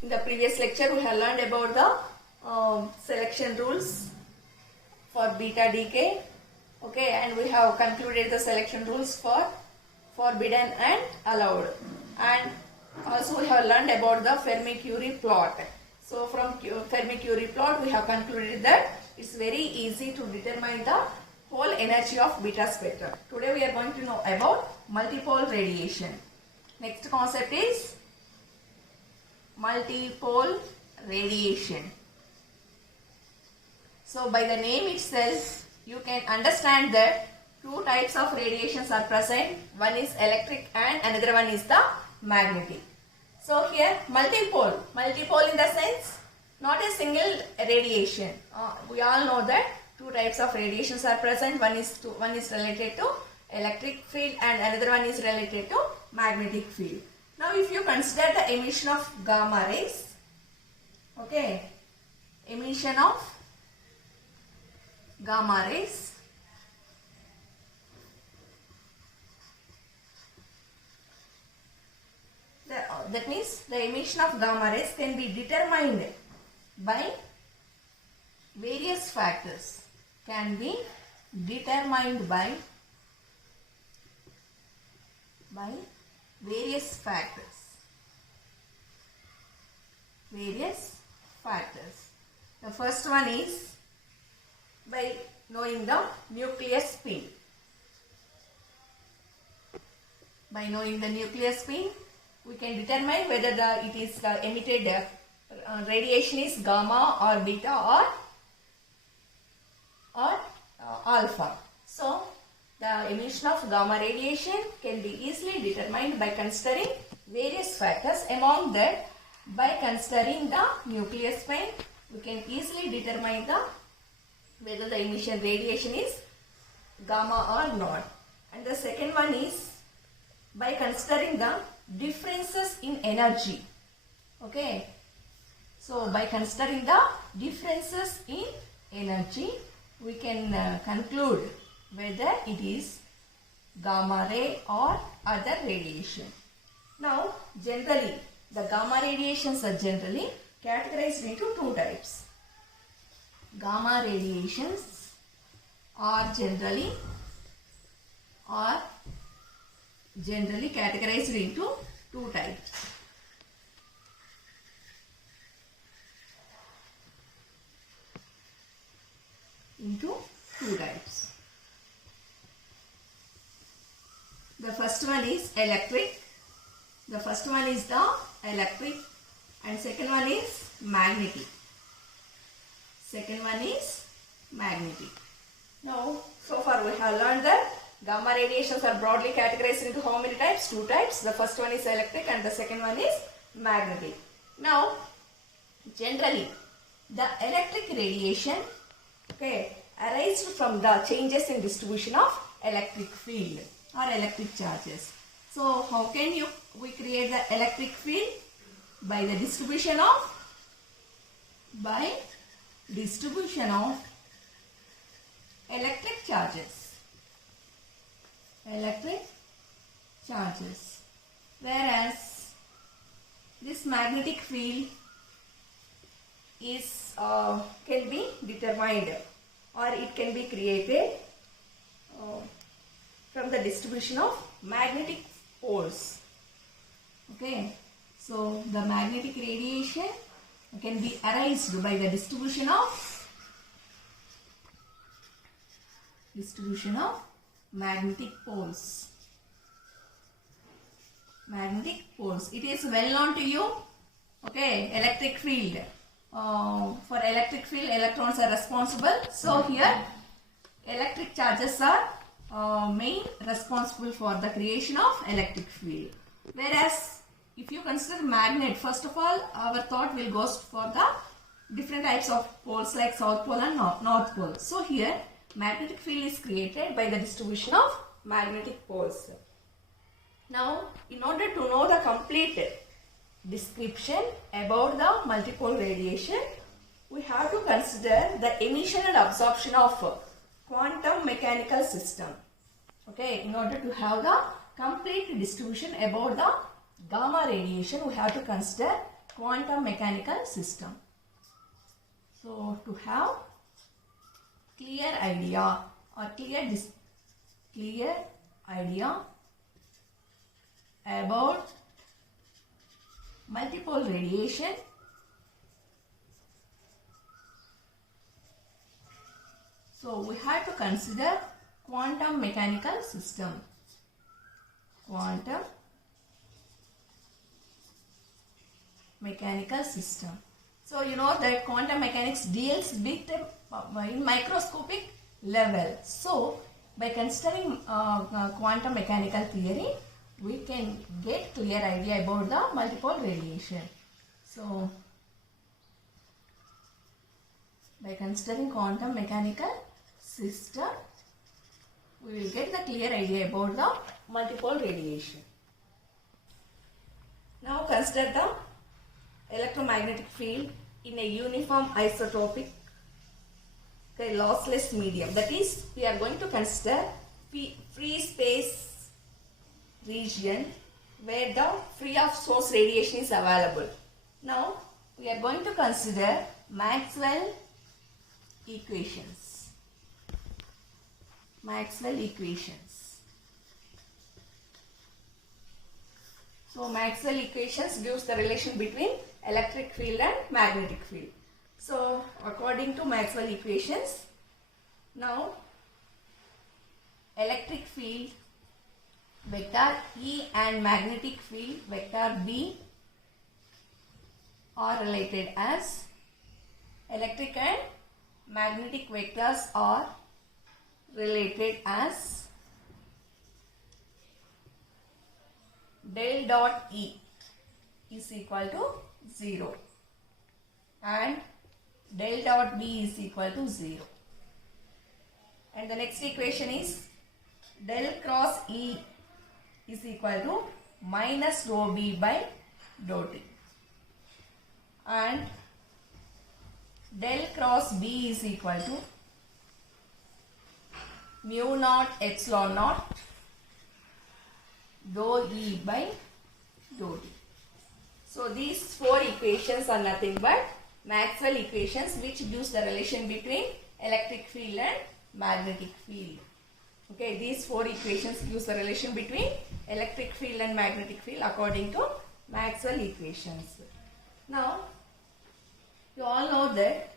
In the previous lecture, we have learned about the selection rules for beta decay. Okay, and we have concluded the selection rules for forbidden and allowed. And also we have learned about the Fermi-Curie plot. So from Fermi-Curie plot, we have concluded that it's very easy to determine the whole energy of beta spectrum. Today we are going to know about multipole radiation. Next concept is multipole radiation. So by the name itself, you can understand that two types of radiations are present. One is electric and another one is the magnetic. So here multipole in the sense not a single radiation. We all know that two types of radiations are present. One is related to electric field and another one is related to magnetic field. Now if you consider the emission of gamma rays, okay, emission of gamma rays, that means the emission of gamma rays can be determined by various factors. Can be determined by various factors. The first one is by knowing the nuclear spin. By knowing the nuclear spin, we can determine whether it is emitted radiation is gamma or beta or alpha. So the emission of gamma radiation can be easily determined by considering various factors. Among that, by considering the nuclear spin, we can easily determine whether the emission radiation is gamma or not. And the second one is by considering the differences in energy. Okay. So by considering the differences in energy, we can conclude whether it is gamma ray or other radiation. Now, generally, the gamma radiations are generally categorized into two types. Gamma radiations are generally categorized into two types. The first one is electric. The first one is the electric and second one is magnetic. Now, so far we have learned that gamma radiations are broadly categorized into how many types? Two types. The first one is electric and the second one is magnetic. Now, generally, the electric radiation, okay, arises from the changes in distribution of electric field or electric charges. So, how can we create the electric field? By the distribution of electric charges. Whereas this magnetic field is can be determined or it can be created from the distribution of magnetic poles. Okay, so the magnetic radiation can be arised by the distribution of magnetic poles. It is well known to you. Okay, electric field. For electric field, electrons are responsible. So here, electric charges are main responsible for the creation of electric field. Whereas, if you consider magnet, first of all, our thought will go for the different types of poles like South Pole and North Pole. So here, magnetic field is created by the distribution of magnetic poles. Now, in order to know the complete description about the multipole radiation, we have to consider the emission and absorption of quantum mechanical system. Okay, in order to have the complete distribution about the gamma radiation, we have to consider quantum mechanical system. So to have clear idea or clear idea about multipole radiation, so we have to consider quantum mechanical system. Quantum mechanical system. So you know that quantum mechanics deals with in microscopic level. So by considering quantum mechanical theory, we can get clear idea about the multipole radiation. So by considering quantum mechanical system, we will get the clear idea about the multipole radiation. Now consider the electromagnetic field in a uniform isotopic lossless medium. That is, we are going to consider free space region where the free of source radiation is available. Now we are going to consider Maxwell equations. Maxwell equations. So Maxwell equations gives the relation between electric field and magnetic field. So according to Maxwell equations, now electric field vector E and magnetic field vector B are related as electric and magnetic vectors are related as del dot E is equal to 0 and del dot B is equal to 0. And the next equation is del cross E is equal to minus rho B by dou T. And del cross B is equal to mu naught epsilon naught dou E by dou T. So these four equations are nothing but Maxwell equations which gives the relation between electric field and magnetic field. Okay, these four equations gives the relation between electric field and magnetic field according to Maxwell equations. Now, you all know that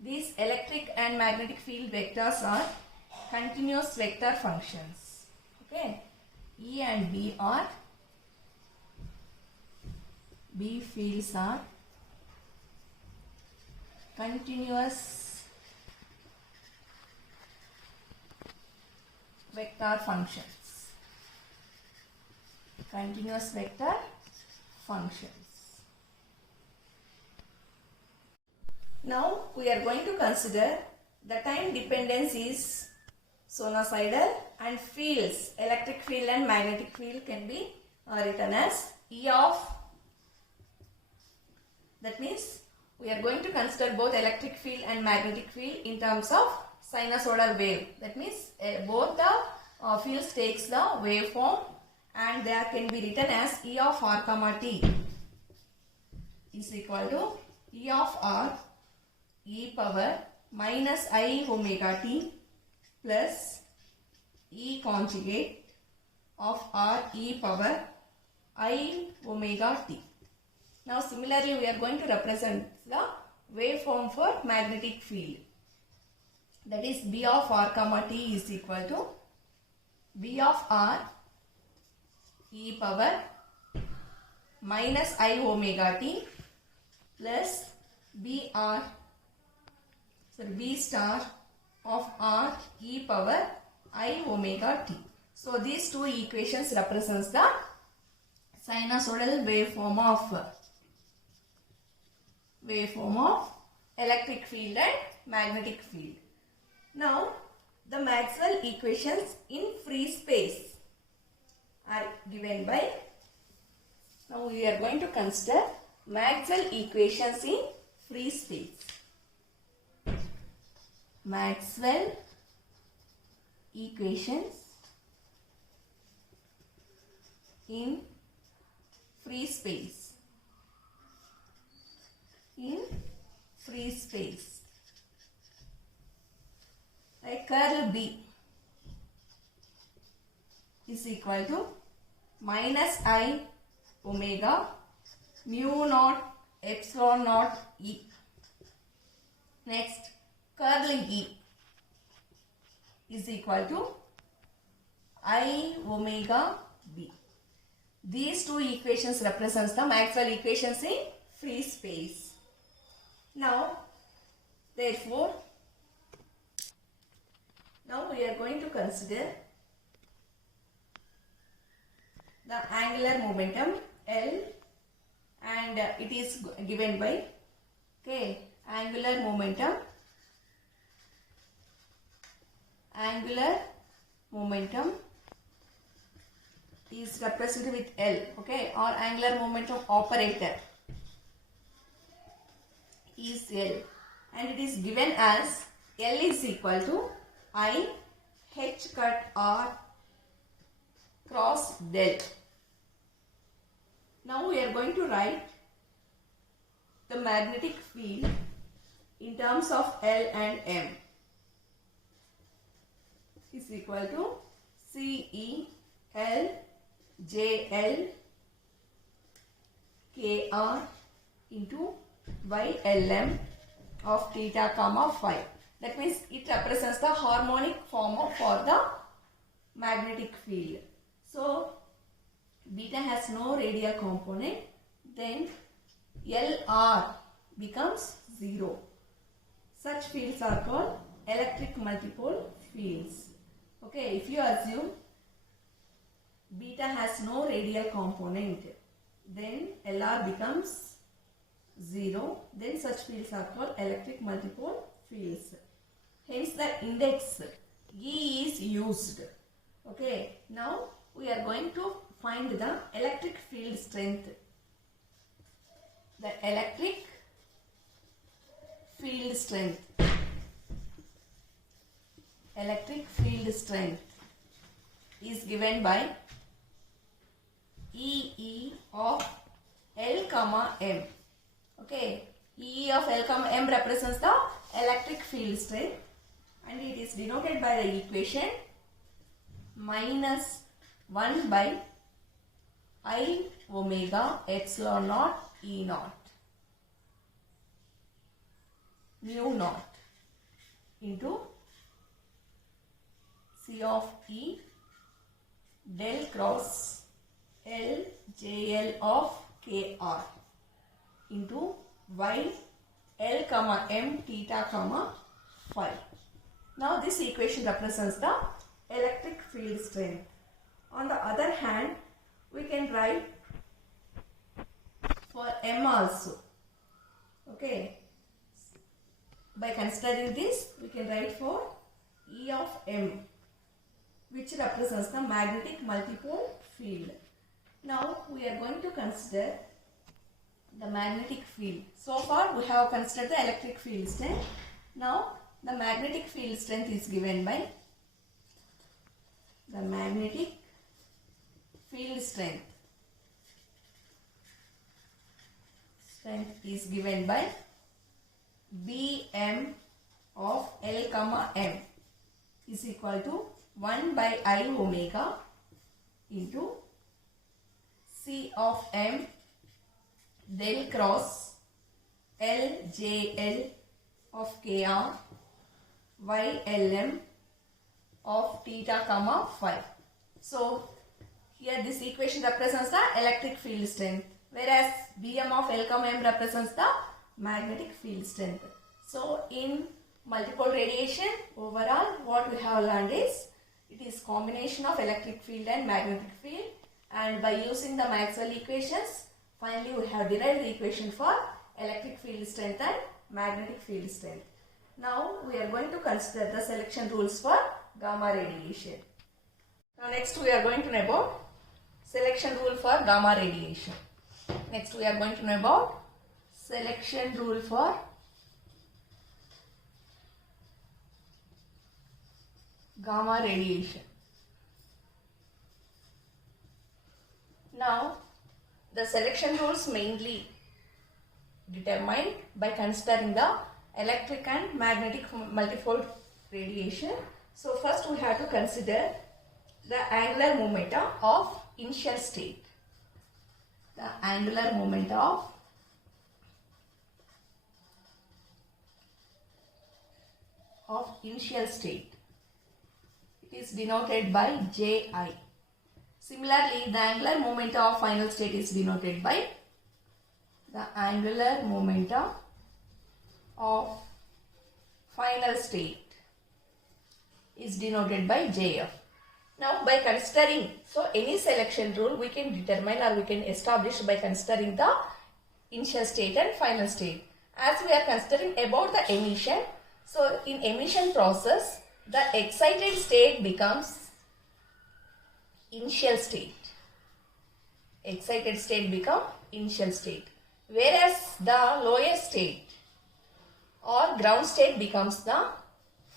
these electric and magnetic field vectors are continuous vector functions. Okay, E and B are B fields are continuous vector functions. Continuous vector functions. Now we are going to consider the time dependence is sinusoidal and fields, electric field and magnetic field can be written as E of, that means we are going to consider both electric field and magnetic field in terms of sinusoidal wave. That means both the fields takes the waveform and there can be written as E of r comma t is equal to E of r e power minus I omega t plus E conjugate of r e power I omega t. Now similarly we are going to represent the waveform for magnetic field. That is B of r comma t is equal to B of r e power minus I omega t plus B star of r e power I omega t. So these two equations represents the sinusoidal waveform of electric field and magnetic field. Now the Maxwell equations in free space are given by, now we are going to consider Maxwell equations in free space. Maxwell equations in free space. free space. Like curl B is equal to minus I omega mu naught epsilon naught E. Next, curl E is equal to I omega B. These two equations represents the Maxwell equations in free space. Now, therefore, now we are going to consider the angular momentum L, and it is given by angular momentum is represented with L, or angular momentum operator is L, and it is given as L is equal to I h cut R cross del. Now we are going to write the magnetic field in terms of L and M is equal to CE L JL KR into YLM of theta comma phi. That means it represents the harmonic form for the magnetic field. So beta has no radial component, then LR becomes 0. Such fields are called electric multipole fields. If you assume beta has no radial component, then LR becomes 0, then such fields are called electric multipole fields. Hence the index E is used. Now we are going to find the electric field strength. The electric field strength. Electric field strength is given by EE of L comma M. EE of L comma M represents the electric field strength, and it is denoted by the equation minus 1 by I omega epsilon naught E naught mu naught into C of E del cross L JL of KR into Y L comma M theta comma phi. Now this equation represents the electric field strength. On the other hand, we can write for M also. By considering this, we can write for E of M, which represents the magnetic multipole field. Now we are going to consider the magnetic field. So far we have considered the electric field strength. Now the magnetic field strength is given by the magnetic field strength. Strength is given by Bm of L comma M is equal to 1 by I omega into C of M del cross L JL of KR YLM of theta comma phi. So here this equation represents the electric field strength, whereas Bm of L comma M represents the magnetic field strength. So in multipole radiation, overall what we have learned is it is combination of electric field and magnetic field, and by using the Maxwell equations, finally we have derived the equation for electric field strength and magnetic field strength. Now we are going to consider the selection rules for gamma radiation. Now next we are going to know about selection rule for gamma radiation. Next we are going to know about selection rule for gamma radiation. Now the selection rules mainly determined by considering the electric and magnetic multifold radiation. So first we have to consider the angular momentum of initial state. The angular momentum of initial state. It is denoted by Ji. Similarly, the angular momentum of final state is denoted by the angular momentum of final state is denoted by Jf. Now, by considering, so any selection rule we can determine or we can establish by considering the initial state and final state. As we are considering about the emission, so in emission process, the excited state becomes initial state. Excited state become initial state. Whereas the lowest state or ground state becomes the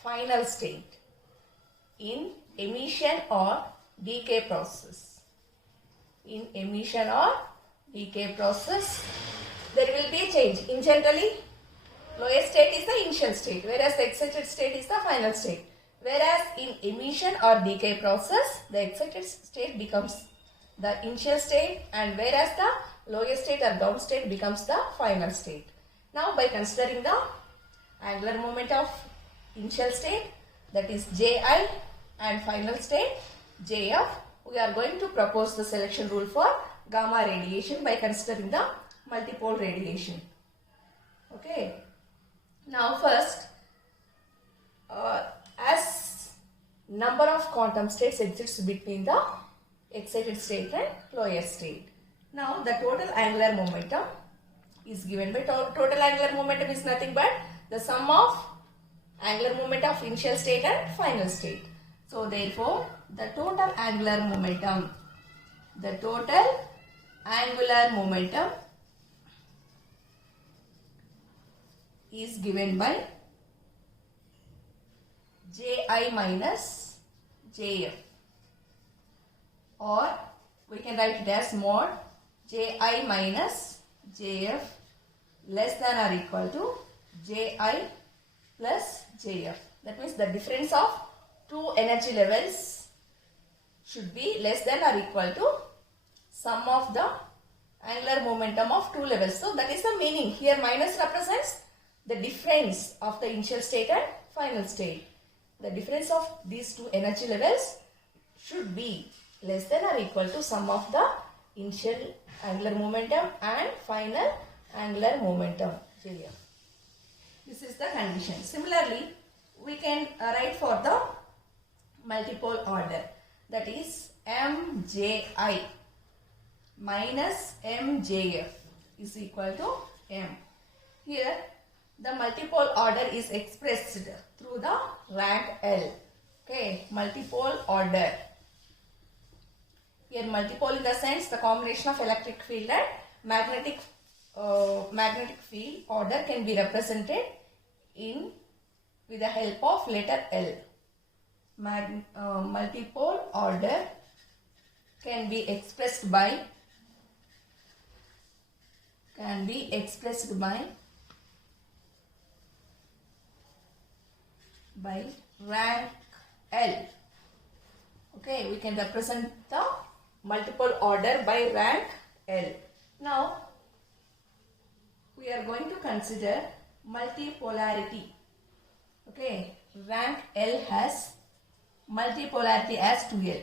final state in emission or decay process. In emission or decay process, there will be a change. In generally, lowest state is the initial state, whereas the excited state is the final state. Whereas in emission or decay process, the excited state becomes the initial state, and whereas the lowest state or ground state becomes the final state. Now, by considering the angular momentum of initial state, that is Ji, and final state Jf, we are going to propose the selection rule for gamma radiation by considering the multipole radiation. Okay. Now first, as number of quantum states exists between the excited state and lowest state. Now the total angular momentum is given by total angular momentum is nothing but the sum of angular momentum of initial state and final state. So therefore, the total angular momentum is given by Ji minus Jf, or we can write it as mod Ji minus Jf less than or equal to Ji plus Jf. That means the difference of two energy levels should be less than or equal to sum of the angular momentum of two levels. So that is the meaning. Here minus represents the difference of the initial state and final state. The difference of these two energy levels should be less than or equal to sum of the initial angular momentum and final angular momentum. This is the condition. Similarly, we can write for the multipole order, that is Mji minus Mjf is equal to M. Here the multipole order is expressed through the rank L. Okay, multipole order. Here multipole in the sense the combination of electric field and magnetic field order can be represented with the help of letter L. Multipole order can be expressed by rank L. Okay, we can represent the multiple order by rank L. Now we are going to consider multipolarity. Okay, rank L has multipolarity as 2L.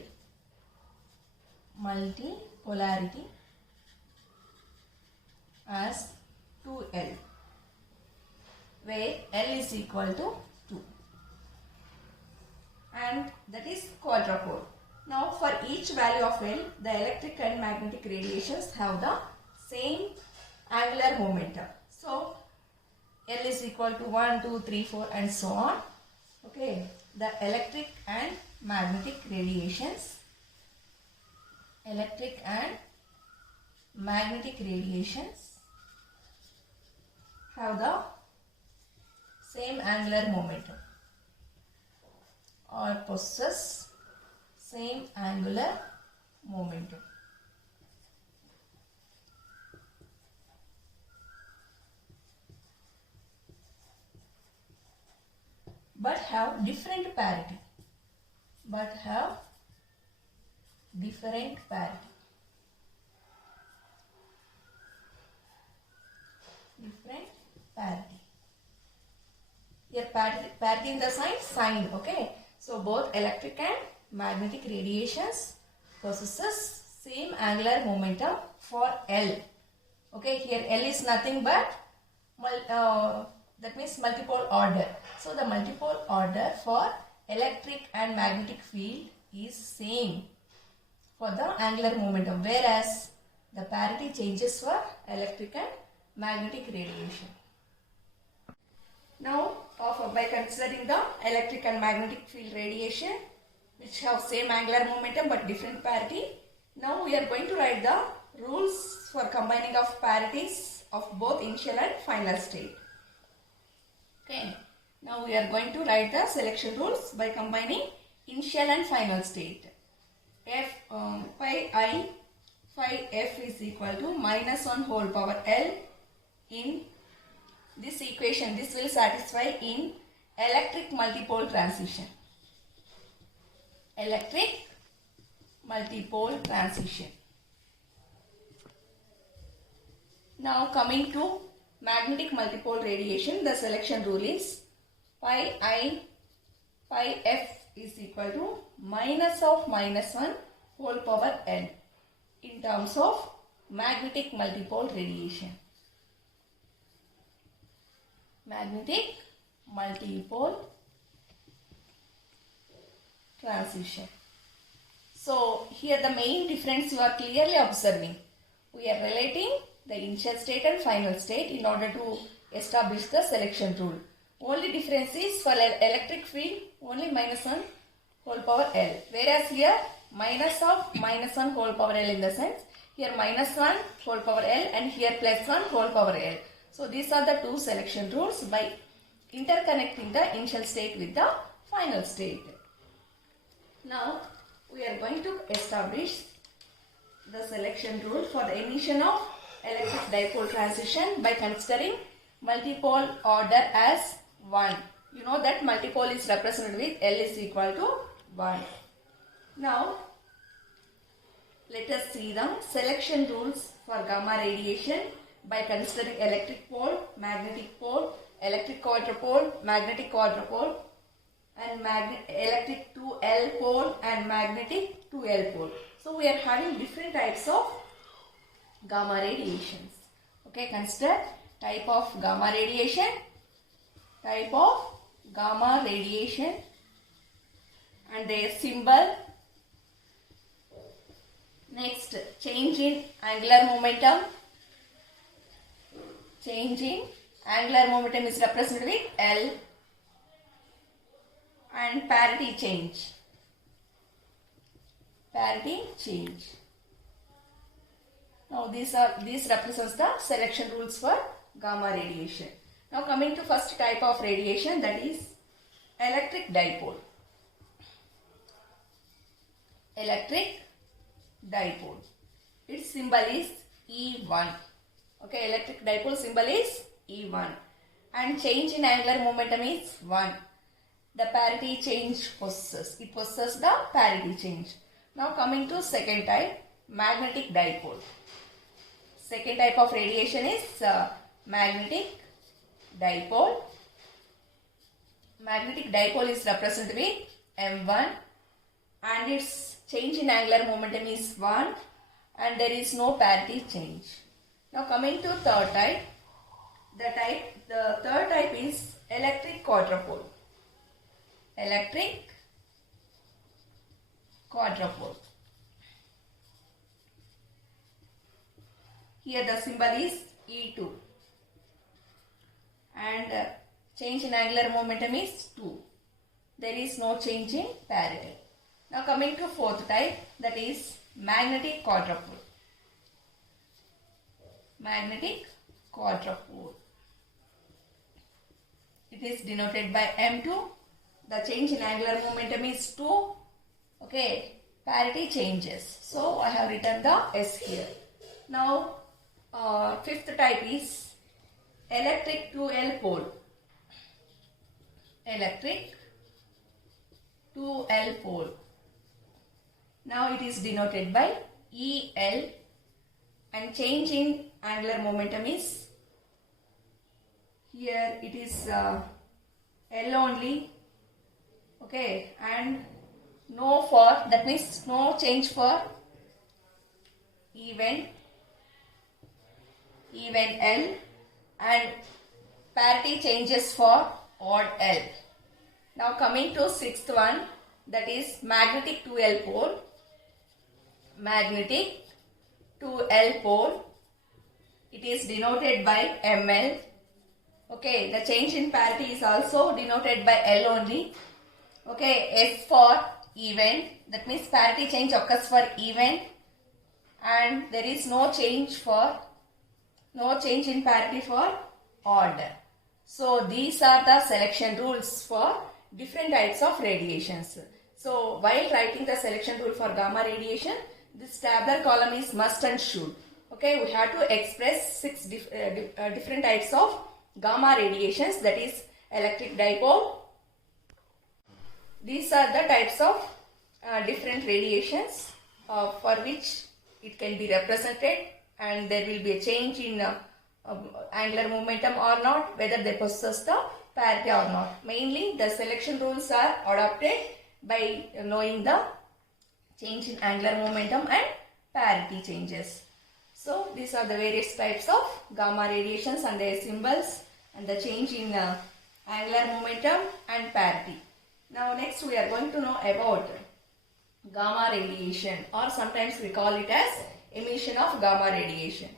Multipolarity as 2L, where L is equal to 2, and that is quadrupole. Now for each value of L, the electric and magnetic radiations have the same angular momentum. So L is equal to 1, 2, 3, 4 and so on. Okay, the electric and magnetic radiations have the same angular momentum or possess same angular momentum. have different parity. But have different parity. Different parity. Here parity in the sign, okay. So both electric and magnetic radiations possesses same angular momentum for L. Okay, here L is nothing but that means multipole order. So the multipole order for electric and magnetic field is same for the angular momentum, whereas the parity changes for electric and magnetic radiation. Now, by considering the electric and magnetic field radiation, which have same angular momentum but different parity, now we are going to write the rules for combining of parities of both initial and final state. Okay. Now we are going to write the selection rules by combining initial and final state. Phi f is equal to -1 whole power L in this equation. This will satisfy in electric multipole transition. Electric multipole transition. Now coming to magnetic multipole radiation, the selection rule is phi f is equal to -1 whole power N in terms of magnetic multipole radiation. Magnetic multipole transition. So here the main difference you are clearly observing. We are relating the initial state and final state in order to establish the selection rule. Only difference is for electric field only -1 whole power L, whereas here -1 whole power L in the sense here -1 whole power L and here +1 whole power L. So these are the two selection rules by interconnecting the initial state with the final state. Now we are going to establish the selection rule for the emission of electric dipole transition by considering multipole order as 1. You know that multipole is represented with L is equal to 1. Now let us see the selection rules for gamma radiation by considering electric pole, magnetic pole, electric quadrupole, magnetic quadrupole, and electric 2L pole and magnetic 2L pole. So we are having different types of gamma radiations. Okay, consider type of gamma radiation, and their symbol. Next, change in angular momentum. Change in angular momentum is represented with L, and parity change. Parity change. Now this represents the selection rules for gamma radiation. Now coming to first type of radiation, that is electric dipole. Electric dipole. Its symbol is E1. Okay, electric dipole symbol is E1 and change in angular momentum is 1. The parity change possesses. It possesses the parity change. Now coming to second type, magnetic dipole. Second type of radiation is magnetic dipole. Magnetic dipole is represented with M1 and its change in angular momentum is 1 and there is no parity change. Now coming to third type, the third type is electric quadrupole. Electric quadrupole. Here the symbol is E2 and change in angular momentum is 2. There is no change in parity. Now coming to fourth type, that is magnetic quadrupole. Magnetic quadrupole. It is denoted by M2. The change in angular momentum is 2. Okay, parity changes. So I have written the S here. Now fifth type is electric 2L pole. Electric 2L pole. Now it is denoted by EL, and change in angular momentum is, here it is L only, okay, and no for, that means no change for even L, and parity changes for odd L. Now coming to sixth one, that is magnetic 2L pole. Magnetic 2L pole, it is denoted by ML. Okay, the change in parity is also denoted by L only. Okay, S for even, that means parity change occurs for even, and there is no change in parity for odd. So these are the selection rules for different types of radiations. So while writing the selection rule for gamma radiation, this tabular column is must and should. Okay, we have to express 6 different types of gamma radiations, that is electric dipole. These are the types of different radiations for which it can be represented, and there will be a change in angular momentum or not, whether they possess the parity or not. Mainly the selection rules are adopted by knowing the change in angular momentum and parity changes. So these are the various types of gamma radiations and their symbols and the change in angular momentum and parity. Now next we are going to know about gamma radiation, or sometimes we call it as emission of gamma radiation.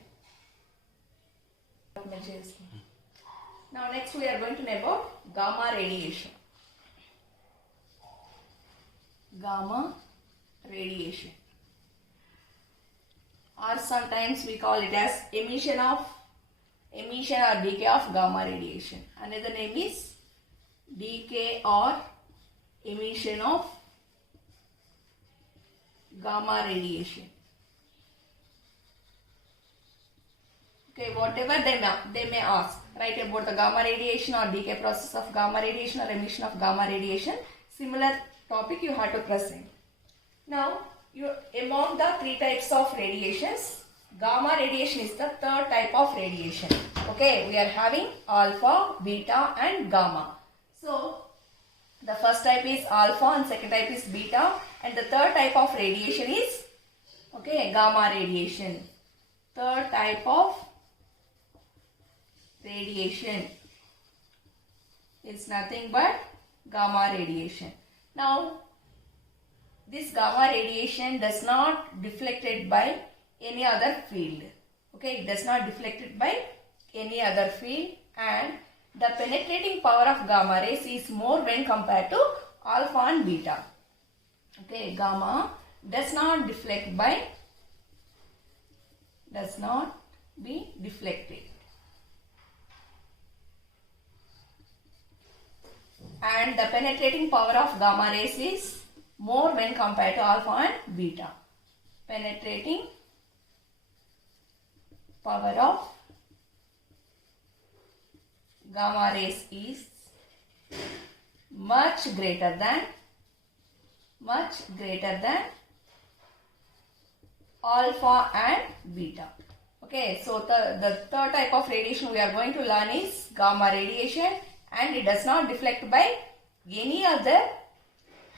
Now next we are going to know about gamma radiation. Gamma radiation, or sometimes we call it as emission or decay of gamma radiation. Another name is decay or emission of gamma radiation. Okay, whatever they may ask, write about the gamma radiation or decay process of gamma radiation or emission of gamma radiation. Similar topic you have to present. Now, among the 3 types of radiations, gamma radiation is the third type of radiation. Okay, we are having alpha, beta and gamma. So, the first type is alpha and second type is beta, and the third type of radiation is, okay, gamma radiation. Third type of radiation is nothing but gamma radiation. Now, this gamma radiation does not deflected by any other field. Okay, it does not deflected by any other field, and the penetrating power of gamma rays is more when compared to alpha and beta. Okay, gamma does not deflect by, does not be deflected, and the penetrating power of gamma rays is more when compared to alpha and beta. Penetrating power of gamma rays is much greater than alpha and beta. Okay, so the third type of radiation we are going to learn is gamma radiation, and it does not deflect by any other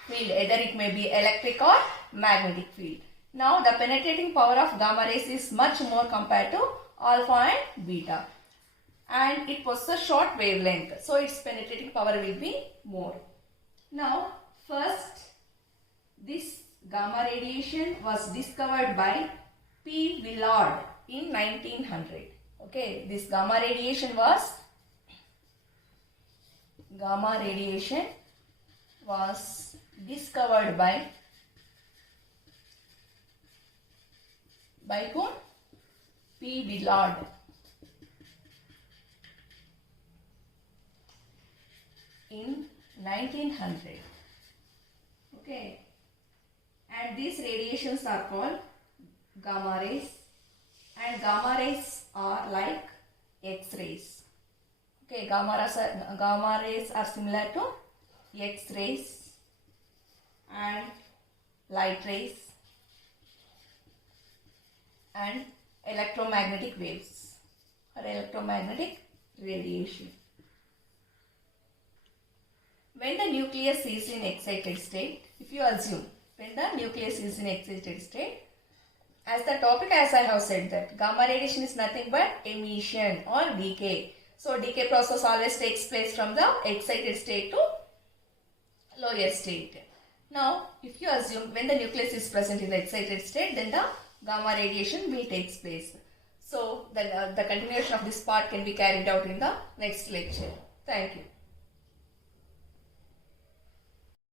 field, either it may be electric or magnetic field. Now the penetrating power of gamma rays is much more compared to alpha and beta, and it possesses short wavelength, so its penetrating power will be more. Now first, this gamma radiation was discovered by P. Villard in 1900. Okay, this gamma radiation was discovered by whom? P. Villard. In 1900. Okay, and these radiations are called gamma rays, and gamma rays are like X-rays. Okay, gamma rays are similar to X-rays, and light rays and electromagnetic waves or electromagnetic radiation. When the nucleus is in excited state, if you assume when the nucleus is in excited state, as the topic, as I have said, that gamma radiation is nothing but emission or decay. So decay process always takes place from the excited state to lower state. Now, if you assume when the nucleus is present in the excited state, then the gamma radiation will take place. So, the continuation of this part can be carried out in the next lecture. Thank you.